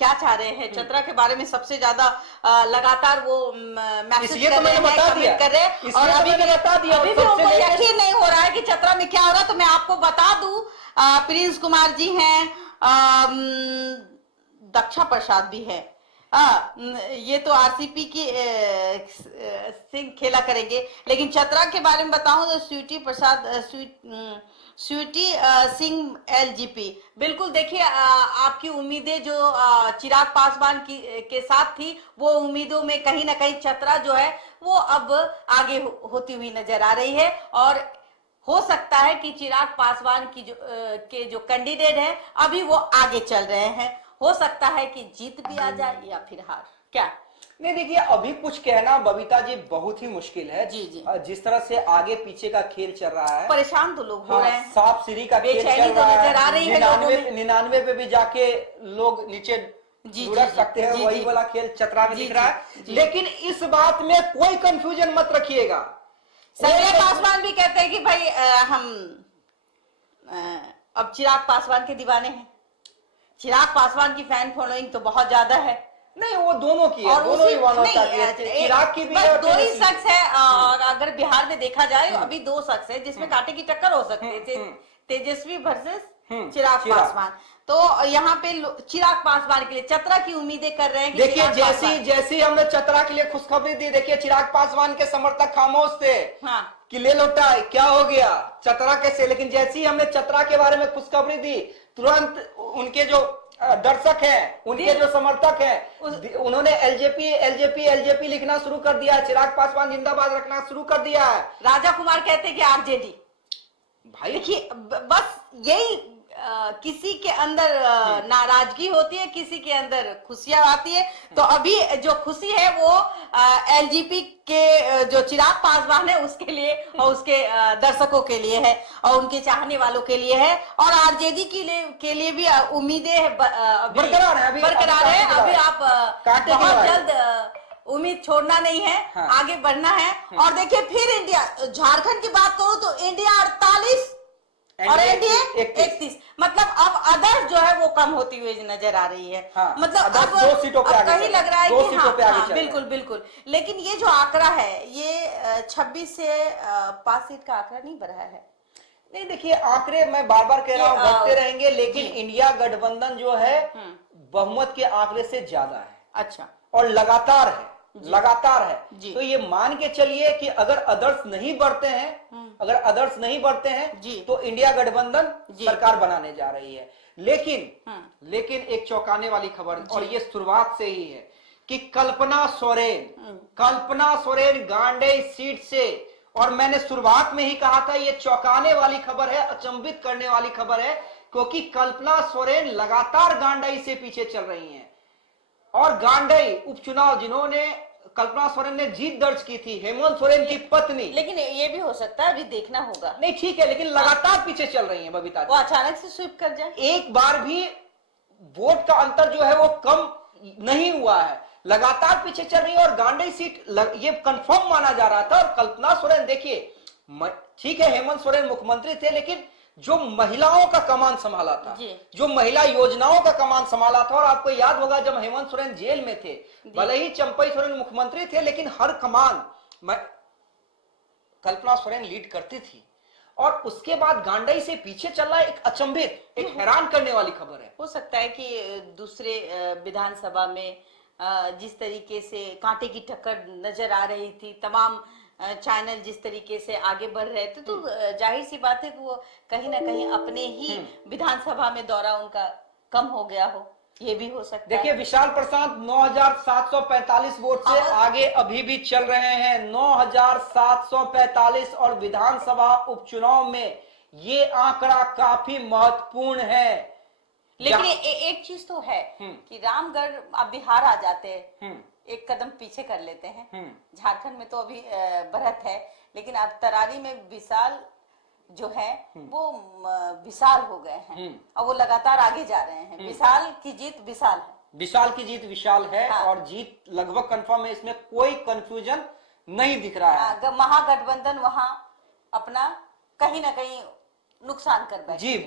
क्या चाह रहे हैं, चतरा के बारे में सबसे ज्यादा लगातार वो मैसेज कर रहे हैं, कमेंट कर रहे हैं, और अभी भी उनको यकीन नहीं हो रहा है कि चतरा में क्या हो रहा है। तो मैं आपको बता दूं, प्रिंस कुमार जी हैं, दक्षा प्रसाद भी है, ये तो आरसीपी की सिंह खेला करेंगे। लेकिन चतरा के बारे में बताऊं तो स्वीटी सिंह एलजीपी, बिल्कुल देखिए, आपकी उम्मीदें जो चिराग पासवान के साथ थी, वो उम्मीदों में कहीं ना कहीं चतरा जो है वो अब आगे होती हुई नजर आ रही है। और हो सकता है कि चिराग पासवान की जो कैंडिडेट है अभी वो आगे चल रहे हैं, हो सकता है कि जीत भी आ जाए या फिर हार। क्या नहीं, देखिए अभी कुछ कहना बबीता जी बहुत ही मुश्किल है। जी जी, जिस तरह से आगे पीछे का खेल चल रहा है, परेशान तो लोग हो रहे हैं, सांप सीढ़ी का खेल चल तो नजर आ रही है। 99 पे भी जाके लोग नीचे लुढ़क सकते हैं, वही वाला खेल चतरा में दिख रहा है। लेकिन इस बात में कोई कंफ्यूजन मत रखिएगा। संजय पासवान भी कहते हैं कि भाई हम अब चिराग पासवान के दीवाने हैं, चिराग पासवान की फैन फॉलोइंग तो बहुत ज्यादा है। नहीं, वो दोनों की है, दोनों ही वालों की है, चिराग की भी है, दो ही शख्स है। और अगर बिहार में देखा जाए अभी दो शख्स है जिसमें कांटे की टक्कर हो सकती है, तेजस्वी वर्सेस चिराग पासवान। तो यहाँ पे चिराग पासवान के लिए चतरा की उम्मीदें कर रहे हैं। देखिए जैसी हमने चतरा के लिए खुशखबरी दी, देखिए चिराग पासवान के समर्थक खामोश थे कि ले लौटा क्या हो गया चतरा कैसे, लेकिन जैसे ही हमने चतरा के बारे में खुशखबरी दी, तुरंत उनके जो दर्शक हैं, उनके जो समर्थक हैं, उन्होंने एलजेपी लिखना शुरू कर दिया है, चिराग पासवान जिंदाबाद रखना शुरू कर दिया है। राजा कुमार कहते हैं कि आरजेडी। भाई देखिए बस यही, किसी के अंदर नाराजगी होती है, किसी के अंदर खुशियां आती है। तो अभी जो खुशी है वो एलजीपी के जो चिराग पासवान है उसके लिए और उसके दर्शकों के लिए है और उनके चाहने वालों के लिए है। और आरजेडी के लिए भी उम्मीदें बरकरार है। अभी आप बहुत जल्द उम्मीद छोड़ना नहीं है, आगे बढ़ना है। और देखिए फिर इंडिया, झारखंड की बात करूं तो इंडिया 48 और एनडीए 31, मतलब अब अदर्स जो है वो कम होती हुई नजर आ रही है। मतलब अब 2 सीटों पे कहीं लग रहा है कि बिल्कुल बिल्कुल। लेकिन ये जो आंकड़ा है ये 26 से 5 सीट का आंकड़ा नहीं बढ़ा है। नहीं, देखिए आंकड़े मैं बार बार कह रहा हूँ बढ़ते रहेंगे, लेकिन इंडिया गठबंधन जो है बहुमत के आंकड़े से ज्यादा है। अच्छा, और लगातार है। तो ये मान के चलिए कि अगर अदर्स नहीं बढ़ते हैं तो इंडिया गठबंधन सरकार बनाने जा रही है। लेकिन एक चौंकाने वाली खबर, और ये शुरुआत से ही है, कि कल्पना सोरेन गांडेय सीट से, और मैंने शुरुआत में ही कहा था ये चौंकाने वाली खबर है, अचंभित करने वाली खबर है, क्योंकि कल्पना सोरेन लगातार गांडेय से पीछे चल रही हैं। और गांडेय उपचुनाव जिन्होंने कल्पना सोरेन ने जीत दर्ज की थी, हेमंत सोरेन की पत्नी। लेकिन ये भी हो सकता है, अभी देखना होगा। नहीं ठीक है, लेकिन लगातार पीछे चल रही हैं बबीता, वो अचानक से स्वीप कर जाए। एक बार भी वोट का अंतर जो है वो कम नहीं हुआ है, लगातार पीछे चल रही है। और गांडेय सीट ये कंफर्म माना जा रहा था। और कल्पना सोरेन, देखिए ठीक है हेमंत सोरेन मुख्यमंत्री थे, लेकिन जो महिलाओं का कमान संभाला था, जो महिला योजनाओं का कमान संभाला था, और आपको याद होगा जब हेमंत सोरेन जेल में थे, भले ही चंपई सोरेन मुख्यमंत्री थे, लेकिन हर कमान कल्पना सोरेन लीड करती थी। और उसके बाद गांडेय से पीछे चल रहा है, एक अचंभित, एक हैरान करने वाली खबर है। हो सकता है कि दूसरे विधानसभा में जिस तरीके से कांटे की टक्कर नजर आ रही थी, तमाम चैनल जिस तरीके से आगे बढ़ रहे थे, तो जाहिर सी बात है कि वो कहीं ना कहीं अपने ही विधानसभा में दौरा उनका कम हो गया हो, ये भी हो सकता है। देखिए विशाल प्रसाद 9745 वोट से आगे अभी भी चल रहे हैं, 9745, और विधानसभा उपचुनाव में ये आंकड़ा काफी महत्वपूर्ण है। लेकिन एक चीज तो है कि रामगढ़ अब बिहार आ जाते हैं, एक कदम पीछे कर लेते हैं। झारखंड में तो अभी बढ़त है, लेकिन अब तरारी में विशाल जो है वो विशाल हो गए हैं और वो लगातार आगे जा रहे हैं। विशाल की जीत विशाल है। और जीत लगभग कंफर्म है, इसमें कोई कंफ्यूजन नहीं दिख रहा है। महागठबंधन वहां अपना कहीं ना कहीं नुकसान कर बैठे। जी।